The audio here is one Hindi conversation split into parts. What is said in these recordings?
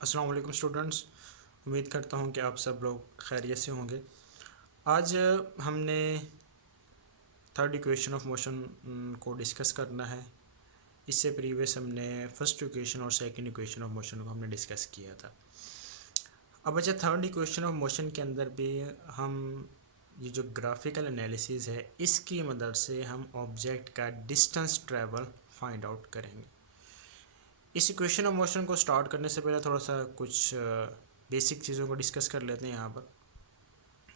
अस्सलाम वालेकुम स्टूडेंट्स। उम्मीद करता हूँ कि आप सब लोग खैरियत से होंगे। आज हमने थर्ड इक्वेशन ऑफ मोशन को डिस्कस करना है। इससे प्रीवियस हमने फर्स्ट इक्वेशन और सेकंड इक्वेशन ऑफ मोशन को हमने डिस्कस किया था। अब अच्छा, थर्ड इक्वेशन ऑफ मोशन के अंदर भी हम ये जो ग्राफिकल एनालिसिस है इसकी मदद से हम ऑब्जेक्ट का डिस्टेंस ट्रैवल फाइंड आउट करेंगे। इस इक्वेशन ऑफ मोशन को स्टार्ट करने से पहले थोड़ा सा कुछ बेसिक चीज़ों को डिस्कस कर लेते हैं। यहाँ पर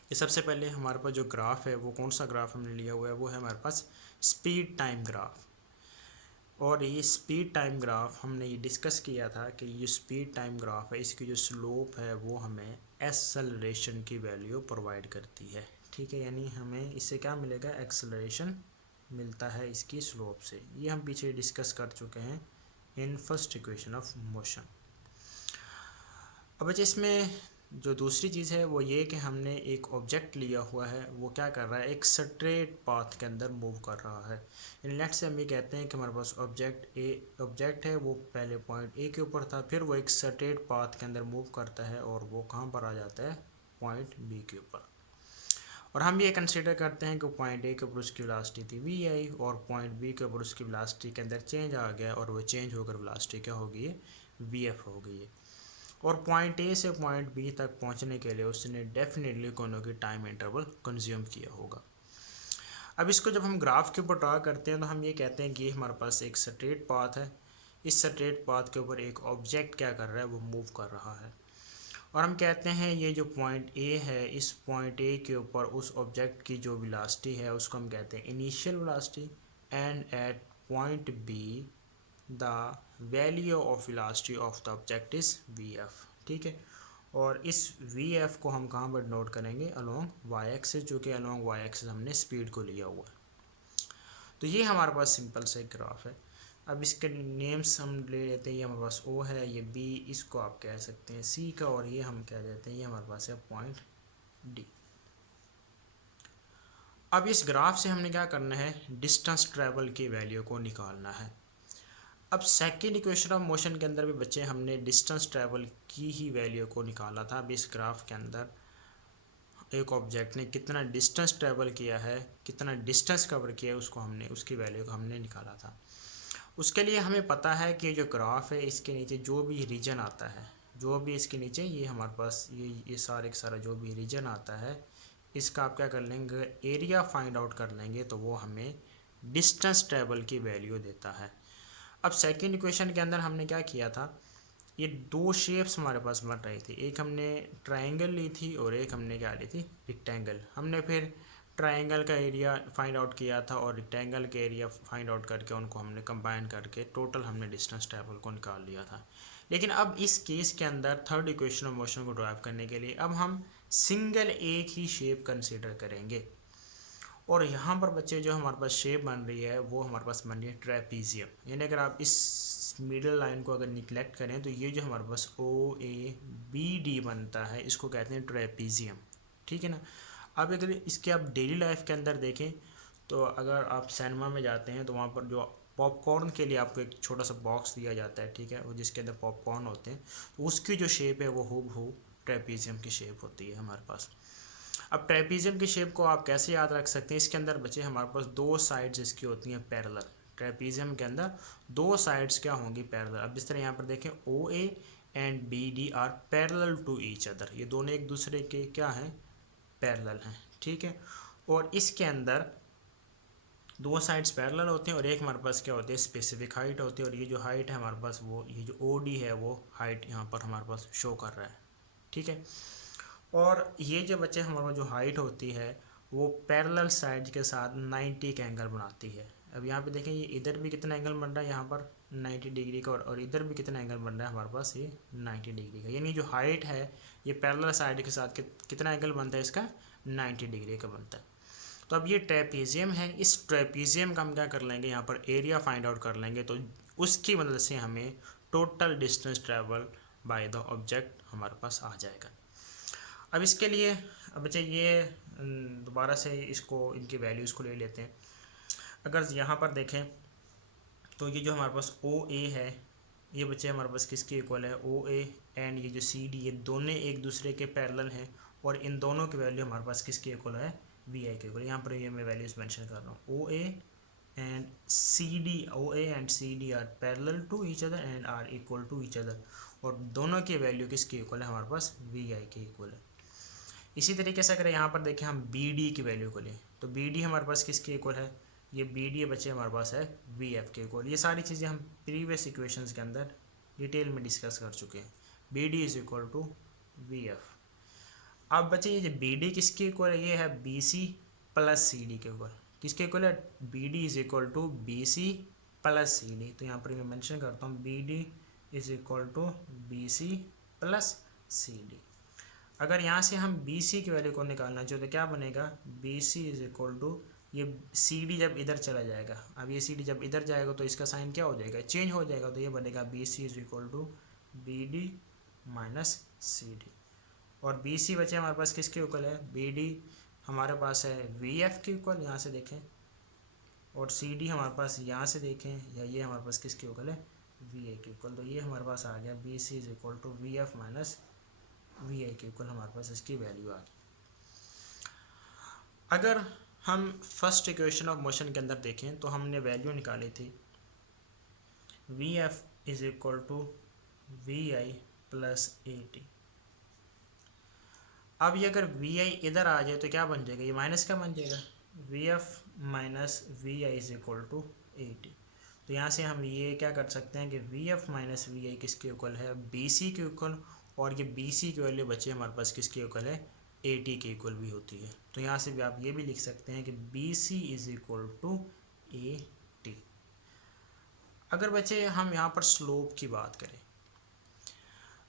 ये सबसे पहले हमारे पास जो ग्राफ है वो कौन सा ग्राफ हमने लिया हुआ है, वो है हमारे पास स्पीड टाइम ग्राफ। और ये स्पीड टाइम ग्राफ हमने ये डिस्कस किया था कि ये स्पीड टाइम ग्राफ है, इसकी जो स्लोप है वो हमें एक्सेलरेशन की वैल्यू प्रोवाइड करती है। ठीक है, यानी हमें इससे क्या मिलेगा, एक्सेलरेशन मिलता है इसकी स्लोप से। ये हम पीछे डिस्कस कर चुके हैं in first equation of motion. अब अच्छा, इसमें जो दूसरी चीज़ है वो ये कि हमने एक ऑब्जेक्ट लिया हुआ है, वो क्या कर रहा है, एक स्ट्रेट पाथ के अंदर मूव कर रहा है। इन लेट से हम ये कहते हैं कि हमारे पास ऑब्जेक्ट है, वो पहले पॉइंट ए के ऊपर था, फिर वो एक स्ट्रेट पाथ के अंदर मूव करता है और वो कहाँ पर आ जाता है, पॉइंट बी के ऊपर। और हम ये कंसिडर करते हैं कि पॉइंट ए के ऊपर उसकी वेलोसिटी थी वी आई, और पॉइंट बी के ऊपर उसकी वेलोसिटी के अंदर चेंज आ गया और वो चेंज होकर वेलोसिटी क्या हो गई है, वी एफ हो गई है। और पॉइंट ए से पॉइंट बी तक पहुंचने के लिए उसने डेफिनेटली कोनो की टाइम इंटरवल कंज्यूम किया होगा। अब इसको जब हम ग्राफ के ऊपर ड्रा करते हैं तो हम ये कहते हैं कि हमारे पास एक स्ट्रेट पाथ है, इस स्ट्रेट पाथ के ऊपर एक ऑब्जेक्ट क्या कर रहा है, वो मूव कर रहा है। और हम कहते हैं ये जो पॉइंट ए है, इस पॉइंट ए के ऊपर उस ऑब्जेक्ट की जो वेलोसिटी है उसको हम कहते हैं initial velocity, and at point B the value of velocity of the object is V F. ठीक है, और इस वी एफ को हम कहाँ पर नोट करेंगे, अलोंग वाई एक्सिस, जो कि अलोंग वाई एक्सिस हमने स्पीड को लिया हुआ है। तो ये हमारे पास सिंपल से ग्राफ है। अब इसके नेम्स हम ले लेते हैं, ये हमारे पास ओ है, ये बी, इसको आप कह सकते हैं सी का, और ये हम कह देते हैं ये हमारे पास है पॉइंट डी। अब इस ग्राफ से हमने क्या करना है, डिस्टेंस ट्रेवल की वैल्यू को निकालना है। अब सेकेंड इक्वेशन ऑफ मोशन के अंदर भी बच्चे हमने डिस्टेंस ट्रेवल की ही वैल्यू को निकाला था। अब इस ग्राफ के अंदर एक ऑब्जेक्ट ने कितना डिस्टेंस ट्रेवल किया है, कितना डिस्टेंस कवर किया है, उसको हमने, उसकी वैल्यू को हमने निकाला था। उसके लिए हमें पता है कि जो ग्राफ है इसके नीचे जो भी रीजन आता है, जो भी इसके नीचे ये हमारे पास ये सारे का सारा जो भी रीजन आता है, इसका आप क्या कर लेंगे, एरिया फाइंड आउट कर लेंगे, तो वो हमें डिस्टेंस ट्रेवल की वैल्यू देता है। अब सेकंड इक्वेशन के अंदर हमने क्या किया था, ये दो शेप्स हमारे पास बन रही थी, एक हमने ट्रायंगल ली थी और एक हमने क्या ली थी, रेक्टेंगल। हमने फिर ट्रायंगल का एरिया फाइंड आउट किया था और रेक्टेंगल के एरिया फाइंड आउट करके उनको हमने कंबाइन करके टोटल हमने डिस्टेंस ट्रैवल को निकाल लिया था। लेकिन अब इस केस के अंदर थर्ड इक्वेशन ऑफ मोशन को ड्राइव करने के लिए अब हम सिंगल एक ही शेप कंसिडर करेंगे। और यहाँ पर बच्चे जो हमारे पास शेप बन रही है वो हमारे पास बन रही है ट्रेपीजियम। यानी अगर आप इस मिडल लाइन को अगर निगलेक्ट करें तो ये जो हमारे पास ओ ए बी डी बनता है, इसको कहते हैं ट्रेपीजियम। ठीक है ना। अब अगर इसके आप डेली लाइफ के अंदर देखें तो अगर आप सिनेमा में जाते हैं तो वहाँ पर जो पॉपकॉर्न के लिए आपको एक छोटा सा बॉक्स दिया जाता है, ठीक है, वो जिसके अंदर पॉपकॉर्न होते हैं, तो उसकी जो शेप है वो हूबहू ट्रेपीजियम की शेप होती है हमारे पास। अब ट्रेपीजियम की शेप को आप कैसे याद रख सकते हैं, इसके अंदर बच्चे हमारे पास दो साइड्स इसकी होती हैं पैरेलल। ट्रेपीजियम के अंदर दो साइड्स क्या होंगी, पैरेलल। अब इस तरह यहाँ पर देखें O A and B D are parallel to each other, ये दोनों एक दूसरे के क्या हैं, पैरेलल हैं। ठीक है, और इसके अंदर दो साइड्स पैरेलल होते हैं और एक हमारे पास क्या होती है, स्पेसिफिक हाइट होती है, और ये जो हाइट है हमारे पास, वो ये जो ओ डी है वो हाइट यहाँ पर हमारे पास शो कर रहा है। ठीक है, और ये जो बच्चे हमारे जो हाइट होती है वो पैरेलल साइड के साथ 90 का एंगल बनाती है। अब यहाँ पे देखें ये इधर भी कितना एंगल बन रहा है, यहाँ पर 90 डिग्री का, और इधर भी कितना एंगल बन रहा है हमारे पास, ये 90 डिग्री का। यानी जो हाइट है ये पैरेलल साइड के साथ कितना एंगल बनता है, इसका 90 डिग्री का बनता है। तो अब ये ट्रेपीजियम है, इस ट्रेपीजियम का हम क्या कर लेंगे, यहाँ पर एरिया फाइंड आउट कर लेंगे, तो उसकी मदद से हमें total distance travel by the object हमारे पास आ जाएगा। अब इसके लिए अब बच्चे ये दोबारा से इसको, इनकी वैल्यूज़ को ले लेते हैं। अगर यहाँ पर देखें तो ये जो हमारे पास ओ ए है, ये बच्चे हमारे पास किसके इक्वल है, ओ ए एंड ये जो सी डी, ये दोनों एक दूसरे के पैरेलल हैं और इन दोनों की वैल्यू हमारे पास किसके इक्वल है, वी आई के इक्वल। यहाँ पर ये मैं वैल्यूज मेंशन कर रहा हूँ, O A and C D, O A and C D are parallel to each other and are equal to each other, और दोनों की वैल्यू किसके इक्वल है, हमारे पास वी आई के इक्वल है। इसी तरीके से अगर यहाँ पर देखें हम बी डी की वैल्यू को लें तो बी डी हमारे पास किसके इक्वल है, ये बी डी बच्चे हमारे पास है वी एफ के इक्वल। ये सारी चीज़ें हम प्रीवियस इक्वेशंस के अंदर डिटेल में डिस्कस कर चुके हैं। B D is equal to V F. अब बच्चे ये जो बी डी किसके इक्वल है, ये है B C plus C D के इक्वल। किसके इक्वल है, B D is equal to B C plus C D. तो यहाँ पर मैं मेंशन करता हूँ B D is equal to B C plus C D. अगर यहाँ से हम बी सी की वैल्यू को निकालना चाहो तो क्या बनेगा, B C is equal to, ये सी डी जब इधर चला जाएगा, अब ये सी डी जब इधर जाएगा तो इसका साइन क्या हो जाएगा, चेंज हो जाएगा। तो ये बनेगा B C is equal to B D minus C D. और बी सी बचे हमारे पास किसके इक्वल है, बी डी हमारे पास है वी एफ के इक्वल, यहाँ से देखें, और सी डी हमारे पास यहाँ से देखें, या ये हमारे पास किसके इक्वल है, वी ए के इक्वल। तो ये हमारे पास आ गया B C is equal to V F minus V I के इक्वल, हमारे पास इसकी वैल्यू आ गई। अगर हम फर्स्ट इक्वेशन ऑफ मोशन के अंदर देखें तो हमने वैल्यू निकाली थी V F is equal to V I plus A T. अब ये अगर वी आई इधर आ जाए तो क्या बन जाएगा, ये माइनस का बन जाएगा, V F minus V I is equal to A T. तो यहाँ से हम ये क्या कर सकते हैं कि वी एफ माइनस वी आई किसके इक्वल है, बी सी के इक्वल, और ये बी सी की वैल्यू बचे हमारे पास किसके इक्वल है, ए टी के इक्वल भी होती है। तो यहाँ से भी आप ये भी लिख सकते हैं कि B C is equal to A T. अगर बच्चे हम यहाँ पर स्लोप की बात करें,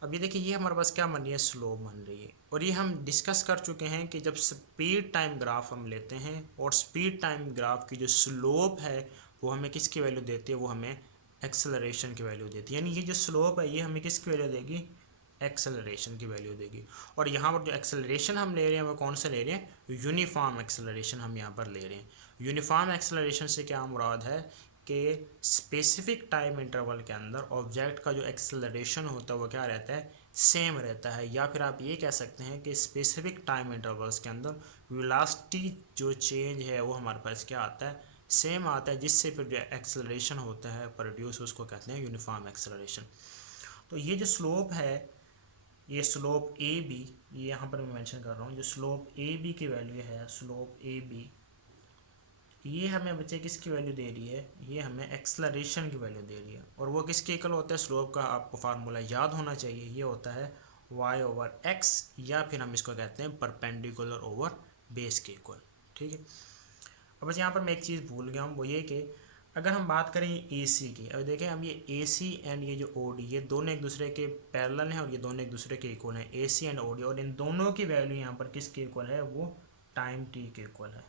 अब ये देखिए ये हमारे पास क्या बन रही है, स्लोप बन रही है। और ये हम डिस्कस कर चुके हैं कि जब स्पीड टाइम ग्राफ हम लेते हैं और स्पीड टाइम ग्राफ की जो स्लोप है वो हमें किसकी वैल्यू देती है, वो हमें एक्सेलरेशन की वैल्यू देती है। यानी ये जो स्लोप है ये हमें किसकी वैल्यू देगी, एक्सेलरेशन की वैल्यू देगी। और यहाँ पर जो एक्सेलरेशन हम ले रहे हैं वो कौन सा ले रहे हैं, यूनिफॉर्म एक्सेलरेशन हम यहाँ पर ले रहे हैं। यूनिफॉर्म एक्सेलरेशन से क्या मुराद है कि स्पेसिफिक टाइम इंटरवल के अंदर ऑब्जेक्ट का जो एक्सेलरेशन होता है वो क्या रहता है, सेम रहता है। या फिर आप ये कह सकते हैं कि स्पेसिफिक टाइम इंटरवल्स के अंदर वेलोसिटी जो चेंज है वो हमारे पास क्या आता है, सेम आता है, जिससे फिर जो एक्सेलरेशन होता है प्रोड्यूस, उसको कहते हैं यूनिफॉर्म एक्सेलरेशन। तो ये जो स्लोप है, ये स्लोप ए बी, ये यहाँ पर मैं मेंशन कर रहा हूँ, जो स्लोप ए बी की वैल्यू है, स्लोप ए बी, ये हमें बच्चे किसकी वैल्यू दे रही है, ये हमें एक्सेलरेशन की वैल्यू दे रही है। और वो किसके इक्वल होता है, स्लोप का आपको फार्मूला याद होना चाहिए, ये होता है y ओवर x, या फिर हम इसको कहते हैं परपेंडिकुलर ओवर बेस के इक्वल। ठीक है। अब बस यहाँ पर मैं एक चीज़ भूल गया हूँ, वो ये कि अगर हम बात करें ए सी की, अब देखें हम ये ए सी एंड ये जो ओ डी, ये दोनों एक दूसरे के पैरेलल हैं और ये दोनों एक दूसरे के इक्वल हैं, ए सी एंड ओ डी। और इन दोनों की वैल्यू यहाँ पर किसके इक्वल है, वो टाइम टी के इक्वल है।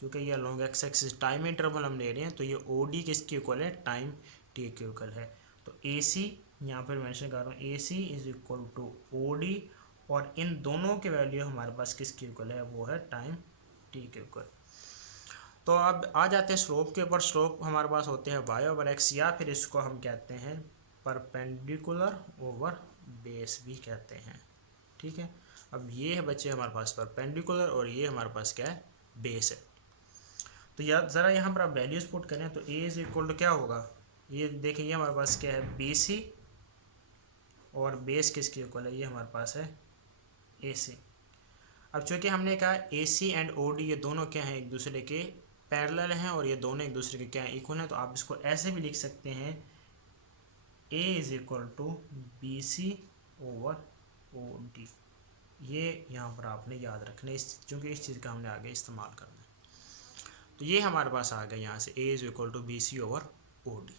क्योंकि ये long x axis time interval हम ले रहे हैं, तो ये ओ डी किसके इक्वल है, टाइम टी के इक्वल है। तो ए सी यहाँ पर मेंशन कर रहा हूँ, A C is equal to O D, और इन दोनों के वैल्यू हमारे पास किसके इक्वल है, वो है टाइम टी के इक्वल। तो अब आ जाते हैं स्लोप के ऊपर। स्लोप हमारे पास होते हैं y ओवर एक्स, या फिर इसको हम कहते हैं परपेंडिकुलर ओवर बेस भी कहते हैं। ठीक है। अब ये है बच्चे हमारे पास परपेंडिकुलर और ये हमारे पास क्या है, बेस है। तो यार ज़रा यहाँ पर आप वैल्यूज पुट करें तो a इज इक्वल टू क्या होगा, ये देखिए ये हमारे पास क्या है, बी सी, और बेस किसके इक्वल है, ये हमारे पास है ए सी। अब चूँकि हमने कहा ए सी एंड ओ डी ये दोनों क्या हैं, एक दूसरे के पैरेलल हैं और ये दोनों एक दूसरे के क्या हैं, इक्वल हैं। तो आप इसको ऐसे भी लिख सकते हैं, A is equal to B C over O D. ये यहाँ पर आपने याद रखना है, चूँकि इस चीज़ का हमने आगे इस्तेमाल करना है। तो ये हमारे पास आ गया यहाँ से, A is equal to B C over O D.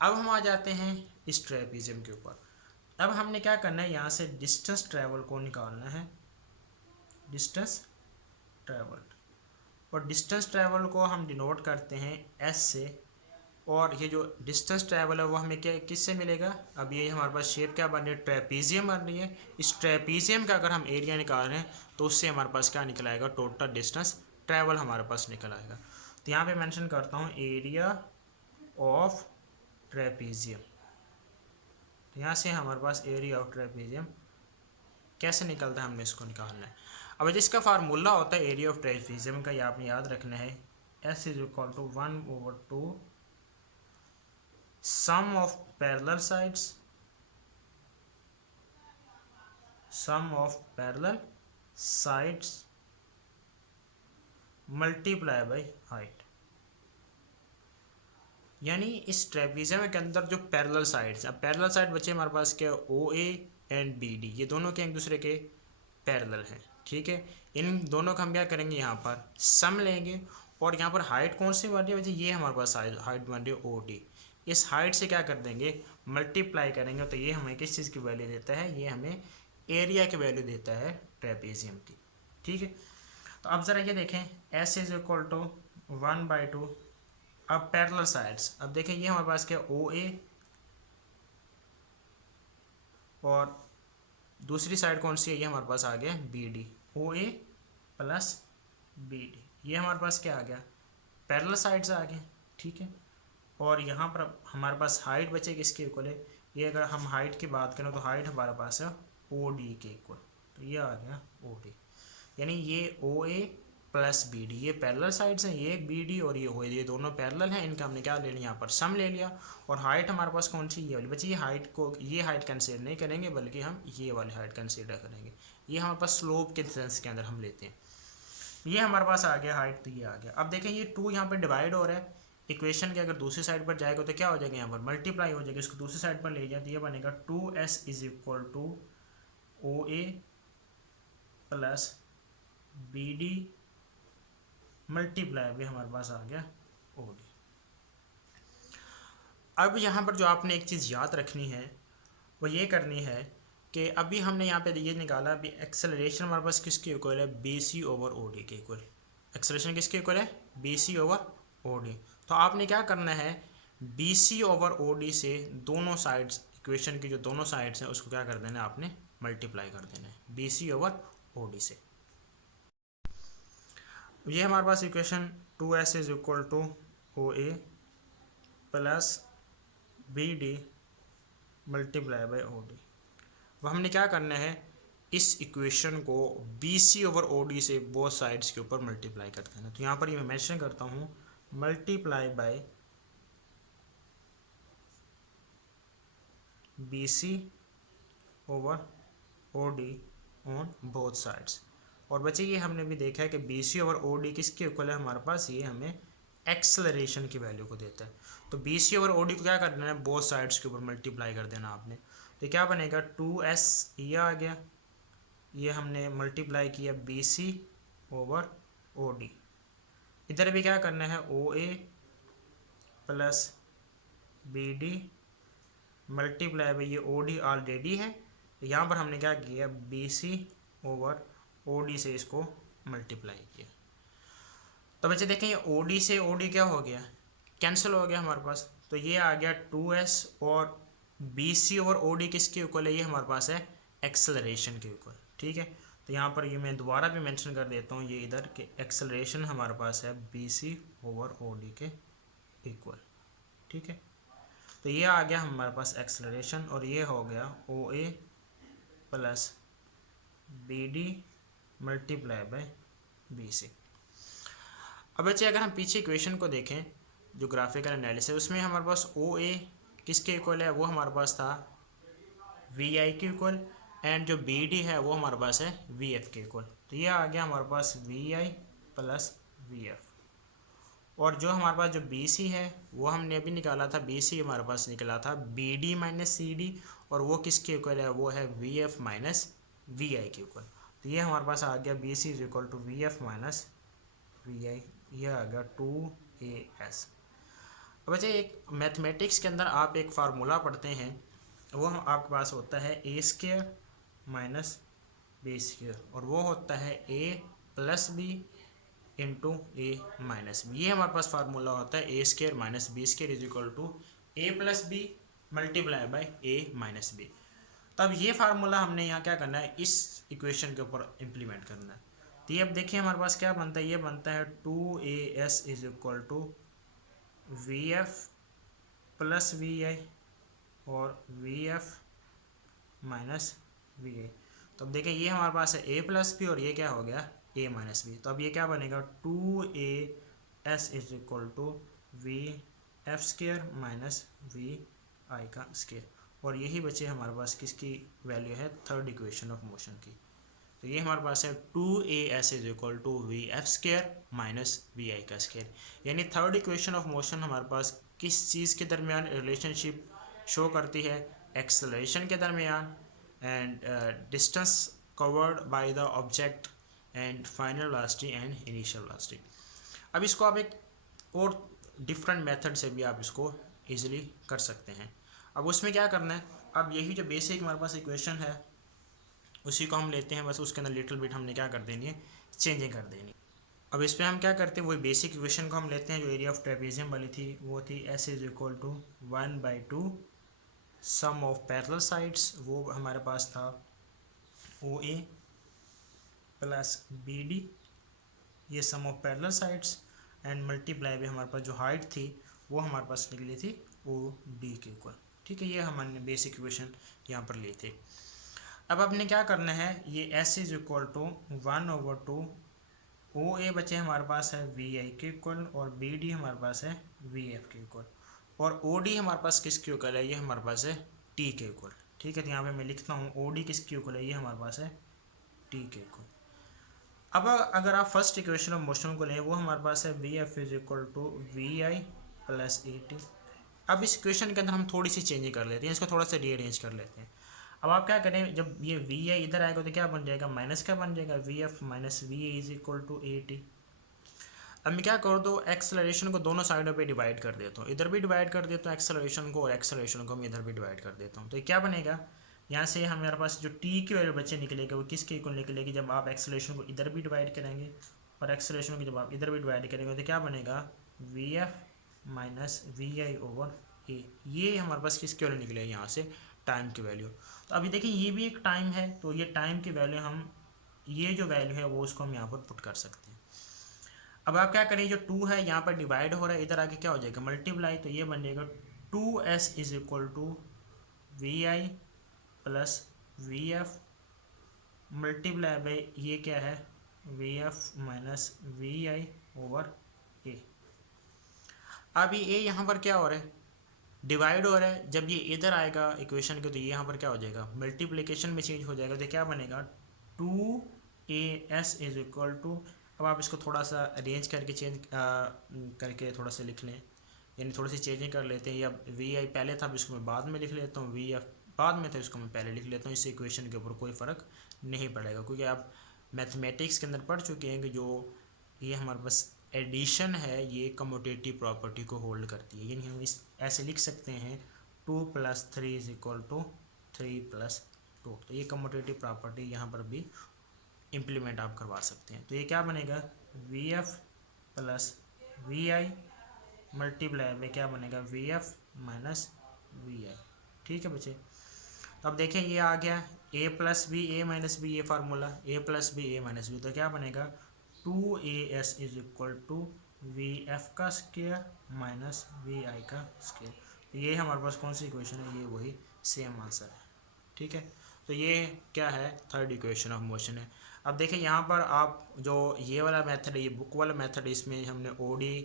अब हम आ जाते हैं इस ट्रेपीजियम के ऊपर। अब हमने क्या करना है, यहाँ से डिस्टेंस ट्रैवल को निकालना है, डिस्टेंस ट्रैवल्ड। और डिस्टेंस ट्रैवल को हम डिनोट करते हैं एस से। और ये जो डिस्टेंस ट्रैवल है वो हमें क्या किससे मिलेगा, अब ये हमारे पास शेप क्या बन रही है, ट्रेपीजियम बन रही है। इस ट्रेपीजियम का अगर हम एरिया निकाल रहे हैं तो उससे हमारे पास क्या निकल आएगा, टोटल डिस्टेंस ट्रैवल हमारे पास निकल आएगा। तो यहाँ पे मेंशन करता हूँ एरिया ऑफ ट्रेपीजियम। तो यहाँ से हमारे पास एरिया ऑफ ट्रेपेजियम कैसे निकलता है, हमने इसको निकालना है। अब जिसका फार्मूला होता है एरिया ऑफ ट्रेपेजियम का, ये आपने याद रखना है, S is equal to 1/2 sum of parallel sides, sum of parallel sides multiply by height. यानी इस ट्रेपेजियम के अंदर जो पैरेलल साइड्स, अब पैरेलल साइड बचे हमारे पास क्या, O A and B D, ये दोनों के एक दूसरे के पैरेलल हैं, ठीक है। इन दोनों का हम क्या करेंगे, यहाँ पर सम लेंगे, और यहाँ पर हाइट कौन सी बन रही है बच्चे, ये हमारे पास हाइट बन रही है ओ डी। इस हाइट से क्या कर देंगे, मल्टीप्लाई करेंगे, तो ये हमें किस चीज़ की वैल्यू देता है, ये हमें एरिया की वैल्यू देता है ट्रेपेजियम की, ठीक है। तो अब ज़रा ये देखें, S इज इक्वल टू 1/2, अब पैरेलल साइड्स, अब देखें ये हमारे पास क्या, ओ ए, और दूसरी साइड कौन सी है, ये हमारे पास आ गया B D, O A plus B D, ये हमारे पास क्या आ गया, पैरेलल साइड्स आ गए, ठीक है। और यहाँ पर हमारे पास हाइट बचे किसके इक्वल है, ये अगर हम हाइट की बात करें तो हाइट हमारे पास है ओ डी के इक्वल, तो ये आ गया ओ डी। यानी ये O A plus B D, ये पैरेलल साइड्स हैं, ये बी डी और ये हो, ये दोनों पैरेलल हैं, इनका हमने क्या ले लिया, यहाँ पर सम ले लिया। और हाइट हमारे पास कौन सी, ये वाली बच्चे, ये हाइट को, ये हाइट कंसीडर नहीं करेंगे, बल्कि हम ये वाली हाइट कंसीडर करेंगे, ये हमारे पास स्लोप के सेंस के अंदर हम लेते हैं। ये हमारे पास आ गया हाइट, तो ये आ गया। अब देखें ये 2 यहाँ पर डिवाइड हो रहा है, इक्वेशन के अगर दूसरी साइड पर जाएगा तो क्या हो जाएगा, यहाँ पर मल्टीप्लाई हो जाएगा, इसको दूसरी साइड पर ले जाए तो ये बनेगा 2s is equal to O A plus B D multiply भी हमारे पास आ गया ओ डी। अब यहाँ पर जो आपने एक चीज़ याद रखनी है वो ये करनी है कि अभी हमने यहाँ पे ये निकाला, अभी एक्सेलरेशन हमारे पास किसके इक्वल है, B C over O D के इक्वल। एक्सेलरेशन किसके इक्वल है, B C over O D. तो आपने क्या करना है, B C over O D से दोनों साइड्स, इक्वेशन की जो दोनों साइड्स हैं उसको क्या कर देना है, आपने मल्टीप्लाई कर देना है B C over O D से। ये हमारे पास equation 2s is equal to O A plus B D multiply by O D. अब हमने क्या करना है, इस इक्वेशन को B C over O D से बोथ साइड्स के ऊपर मल्टीप्लाई कर देना। तो यहाँ पर ये मैं मेंशन करता हूँ, multiply by B C over O D on both sides. और बच्चे ये हमने भी देखा है कि B C over O D किसके इक्वल है हमारे पास, ये हमें एक्सेलरेशन की वैल्यू को देता है। तो B C over O D को क्या कर देना है, बोथ साइड्स के ऊपर मल्टीप्लाई कर देना आपने। तो क्या बनेगा, 2s ये आ गया, ये हमने मल्टीप्लाई किया B C over O D. इधर भी क्या करना है, O A plus B D multiply by, ये ओ डी ऑलरेडी है, तो यहाँ पर हमने क्या किया, B C over O D से इसको मल्टीप्लाई किया। तो बच्चे देखें, ये ओ डी से ओ डी क्या हो गया, कैंसिल हो गया हमारे पास। तो ये आ गया 2s, और B C over O D किसके इक्वल है, ये हमारे पास है एक्सेलरेशन के इक्वल, ठीक है। तो यहाँ पर ये मैं दोबारा भी मेंशन कर देता हूँ, ये इधर के एक्सेलरेशन हमारे पास है B C over O D के इक्वल, ठीक है। तो ये आ गया हमारे पास एक्सेलरेशन, और ये हो गया O A plus B D multiply by B C. अब बच्चे अगर हम पीछे इक्वेशन को देखें, जो ग्राफिकल एनालिसिस है, उसमें हमारे पास ओ ए किसके इक्वल है, वो हमारे पास था वी आई के इक्वल, एंड जो बी डी है वो हमारे पास है वी एफ के इक्वल। तो ये आ गया हमारे पास V I plus V F. और जो हमारे पास जो बी सी है वो हमने अभी निकाला था, बी सी हमारे पास निकला था B D minus C D, और वो किसके इक्वल है, वो है V F minus V I के इक्वल। तो ये हमारे पास आ गया B C is equal to V F minus V I, ये आ गया 2as। अब बच्चे एक मैथमेटिक्स के अंदर आप एक फार्मूला पढ़ते हैं, वो आपके पास होता है A square minus B square, और वो होता है A plus B into A minus B. ये हमारे पास फार्मूला होता है A square minus B square is equal to A plus B multiply by A minus B. तब ये फार्मूला हमने यहाँ क्या करना है, इस इक्वेशन के ऊपर इम्प्लीमेंट करना है। तो ये अब देखिए हमारे पास क्या बनता है, ये बनता है 2as is equal to V F plus V I और V F minus V A. तो अब देखें ये हमारे पास है ए प्लस बी और ये क्या हो गया ए माइनस बी। तो अब ये क्या बनेगा 2as is equal to V F square minus V I का स्केयर। और यही बचे हमारे पास किसकी वैल्यू है थर्ड इक्वेशन ऑफ मोशन की। तो ये हमारे पास है 2as is equal to V F square minus V I का स्केयर। यानी थर्ड इक्वेशन ऑफ मोशन हमारे पास किस चीज़ के दरमियान रिलेशनशिप शो करती है, एक्सेलरेशन के दरमियान and distance covered by the object and final velocity and initial velocity. अब इसको आप एक और डिफरेंट मेथड से भी आप इसको इजीली कर सकते हैं। अब उसमें क्या करना है, अब यही जो बेसिक हमारे पास इक्वेशन है उसी को हम लेते हैं, बस उसके अंदर लिटिल बिट हमने क्या कर देनी है चेंजिंग कर देनी। अब इस पर हम क्या करते हैं वही बेसिक इक्वेशन को हम लेते हैं जो एरिया ऑफ ट्रेपेजियम वाली थी, वो थी S is equal to 1/2 sum of parallel sides, वो हमारे पास था O A plus B D, ये sum of parallel sides and multiply भी हमारे पास जो हाइट थी वो हमारे पास निकली थी ओ डी के इक्वल। ठीक है, ये हमने बेसिक इक्वेशन यहाँ पर ली थी। अब आपने क्या करना है, ये एस इज इक्वल टू 1/2 ओ ए बचे हमारे पास है वी आई के इक्वल और बी डी हमारे पास है वी एफ के इक्वल और ओ डी हमारे पास किसके इक्वल है, ये हमारे पास है टी के इक्वल। ठीक है, तो यहाँ पे मैं लिखता हूँ ओ डी किसके इक्वल है, ये हमारे पास है टी के इक्वल। अब अगर आप फर्स्ट इक्वेशन ऑफ मोशन को लें वो हमारे पास है V F is equal to V I plus A T. अब इस इक्वेशन के अंदर हम थोड़ी सी चेंज कर लेते हैं, इसको थोड़ा सा रीअरेंज कर लेते हैं। अब आप क्या करें, जब ये वी आई इधर आएगा तो क्या बन जाएगा माइनस क्या बन जाएगा V F minus V A is equal to A T. अब मैं क्या कर दो एक्सेलरेशन को दोनों साइडों पे डिवाइड कर देता हूँ, इधर भी डिवाइड कर देता हूँ एक्सेलरेशन को और एक्सेलरेशन को मैं इधर भी डिवाइड कर देता हूँ। तो ये क्या बनेगा, यहाँ से हमारे पास जो टी की वैल्यू बच्चे निकलेगा वो किसके इक्वल निकलेगी, जब आप एक्सेलरेशन को इधर भी डिवाइड करेंगे और एक्सेलरेशन को जब आप इधर भी डिवाइड करेंगे तो क्या बनेगा V F minus V I over A. ये हमारे पास किसकी वैल्यू निकलेगी यहाँ से टाइम की वैल्यू। तो अभी देखिए ये भी एक टाइम है, तो ये टाइम की वैल्यू हम ये जो वैल्यू है वो उसको हम यहाँ पर पुट कर सकते हैं। अब आप क्या करें, जो 2 है यहाँ पर डिवाइड हो रहा है, इधर आके क्या हो जाएगा मल्टीप्लाई, तो ये बन जाएगा 2s is equal to V I plus V F multiply by ये क्या है V F minus V I over A. अब ये यहाँ पर क्या हो रहा है डिवाइड हो रहा है, जब ये इधर आएगा इक्वेशन के तो ये यहाँ पर क्या हो जाएगा मल्टीप्लिकेशन में चेंज हो जाएगा, तो क्या बनेगा 2as इज इक्वल टू। अब आप इसको थोड़ा सा अरेंज करके चेंज करके थोड़ा सा लिख लें, यानी थोड़ी सी चेंजिंग कर लेते हैं। या वी आई पहले था, अब इसको मैं बाद में लिख लेता हूँ, वी एफ बाद में था इसको मैं पहले लिख लेता हूँ। इस इक्वेशन के ऊपर कोई फ़र्क नहीं पड़ेगा क्योंकि आप मैथमेटिक्स के अंदर पढ़ चुके हैं कि जो ये हमारे पास एडिशन है ये कम्यूटेटिव प्रॉपर्टी को होल्ड करती है। यानी हम इस ऐसे लिख सकते हैं 2 + 3 इज इक्वल टू 3 + 2। तो ये कम्यूटेटिव प्रॉपर्टी यहाँ पर भी इम्प्लीमेंट आप करवा सकते हैं। तो ये क्या बनेगा V F plus V I multiply में क्या बनेगा V F minus V I. ठीक है बच्चे, तो अब देखें ये आ गया A plus B A minus B, ये formula A plus B A minus B, तो क्या बनेगा 2as is equal to V F का स्क्वायर माइनस वी आई का स्क्वायर। तो ये हमारे पास कौन सी इक्वेशन है, ये वही सेम आंसर है। ठीक है, तो ये क्या है थर्ड इक्वेशन ऑफ मोशन है। अब देखिए यहाँ पर आप जो ये वाला मेथड है ये बुक वाला मेथड, इसमें हमने ओडी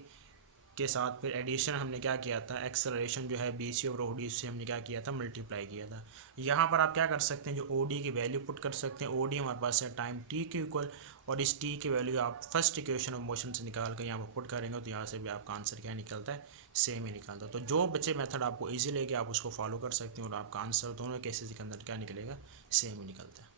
के साथ फिर एडिशन हमने क्या किया था एक्सेलरेशन जो है बी सी और ओ डी से हमने क्या किया था मल्टीप्लाई किया था। यहाँ पर आप क्या कर सकते हैं जो ओ डी की वैल्यू पुट कर सकते हैं, ओ डी हमारे पास है टाइम टी के इक्वल और इस टी की वैल्यू आप फर्स्ट इक्वेशन ऑफ मोशन से निकाल कर यहाँ पर पुट करेंगे तो यहाँ से भी आपका आंसर क्या निकलता है सेम ही निकलता है। तो जो बच्चे मेथड आपको ईजी लगे आप उसको फॉलो कर सकते हैं और आपका आंसर दोनों केसेस के अंदर क्या निकलेगा सेम ही निकलता है।